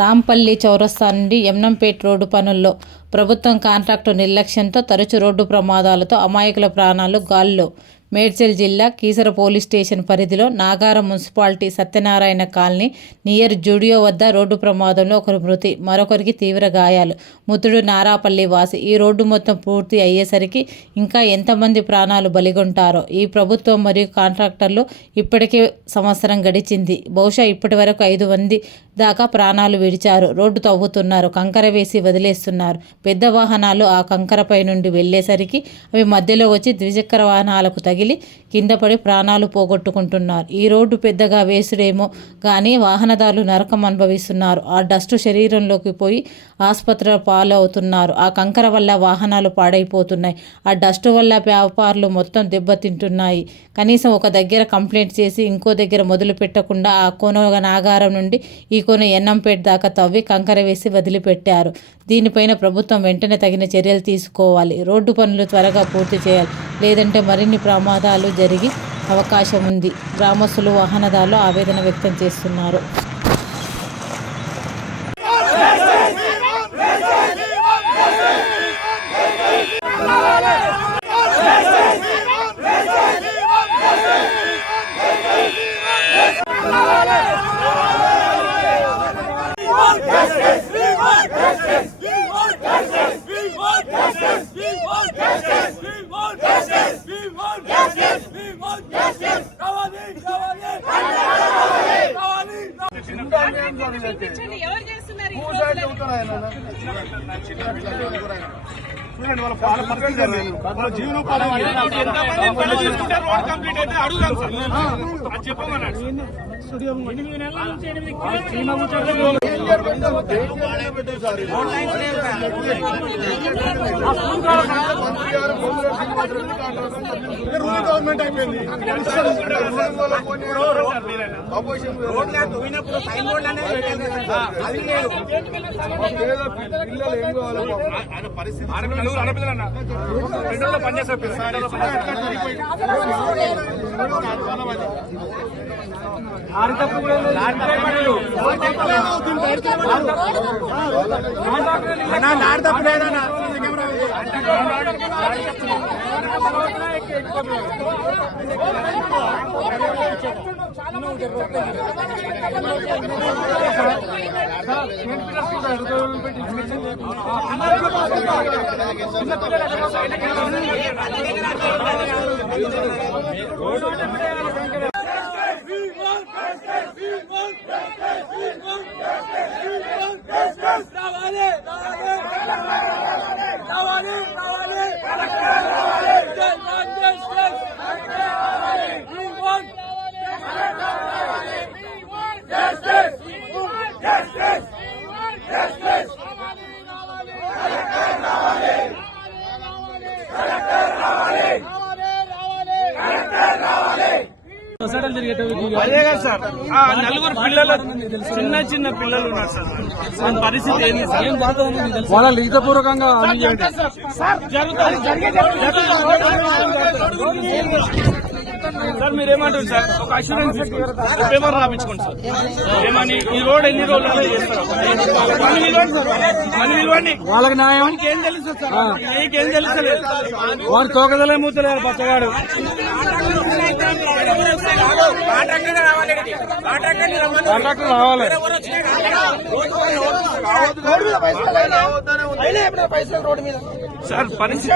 రాంపల్లి చౌరస్తా నుండి యమ్నంపేట్ రోడ్డు పనుల్లో ప్రభుత్వం కాంట్రాక్టు నిర్లక్ష్యంతో తరచూ రోడ్డు ప్రమాదాలతో అమాయకుల ప్రాణాలు గాల్లో. మేడ్చల్ జిల్లా కీసర పోలీస్ స్టేషన్ పరిధిలో Nagaram municipality Satyanarayana colony near Zudio వద్ద రోడ్డు ప్రమాదంలో ఒకరు మృతి, మరొకరికి తీవ్ర గాయాలు. మృతుడు నారాపల్లి వాసి. ఈ రోడ్డు మొత్తం పూర్తి అయ్యేసరికి ఇంకా ఎంతమంది ప్రాణాలు బలిగొంటారో. ఈ ప్రభుత్వం మరియు కాంట్రాక్టర్లు ఇప్పటికే సంవత్సరం గడిచింది. బహుశా ఇప్పటి వరకు 5 మంది దాకా ప్రాణాలు విడిచారు. రోడ్డు తవ్వుతున్నారు, కంకర వేసి వదిలేస్తున్నారు. పెద్ద వాహనాలు ఆ కంకరపై నుండి వెళ్లేసరికి అవి మధ్యలో వచ్చి ద్విచక్ర వాహనాలకు తగిలి కింద పడి ప్రాణాలు పోగొట్టుకుంటున్నారు. ఈ రోడ్డు పెద్దగా వేసుడేమో కానీ వాహనదారులు నరకం అనుభవిస్తున్నారు. ఆ డస్టు శరీరంలోకి పోయి ఆసుపత్రుల పాలు అవుతున్నారు. ఆ కంకర వల్ల వాహనాలు పాడైపోతున్నాయి. ఆ డస్టు వల్ల వ్యాపారులు మొత్తం దెబ్బతింటున్నాయి. కనీసం ఒక దగ్గర కంప్లైంట్ చేసి ఇంకో దగ్గర మొదలు పెట్టకుండా ఆ కోన నాగారం నుండి ఈ కోన యమ్నంపేట్ దాకా తవ్వి కంకర వేసి వదిలిపెట్టారు. దీనిపైన ప్రభుత్వం వెంటనే తగిన చర్యలు తీసుకోవాలి. రోడ్డు పనులు త్వరగా పూర్తి చేయాలి, లేదంటే మరిన్ని ప్రమాదాలు జరిగే అవకాశం ఉంది. గ్రామస్తులు, వాహనదారులు ఆవేదన వ్యక్తం చేస్తున్నారు. చూడండి వాళ్ళ పరిస్థితి జీవనోపాధి కంప్లీట్ అయితే అడుగుదాం సార్ చెప్పమన్నాడు. 8 నెలల నుంచి 8 గవర్నమెంట్ అయిపోయింది. సార్ నలుగురు పిల్లలు, చిన్న పిల్లలు ఉన్నారు సార్. పరిస్థితి ఏంది సార్? వాళ్ళ లిఖితపూర్వకంగా సార్ మీరేమంటారు సార్? ఒక అష్యూరెన్స్ పేపర్ రాపించుకోండి సార్. ఏమని ఈ రోడ్ ఎన్ని రోజులు చేస్తారు? వాళ్ళకి న్యాయం ఏం తెలుసు సార్? నీకేం తెలుస్తలేదు. వాడు తోకదలే మూతలేదు పచ్చగాడు. కాంట్రాక్టర్ రావాలి. సార్ పరిస్థితి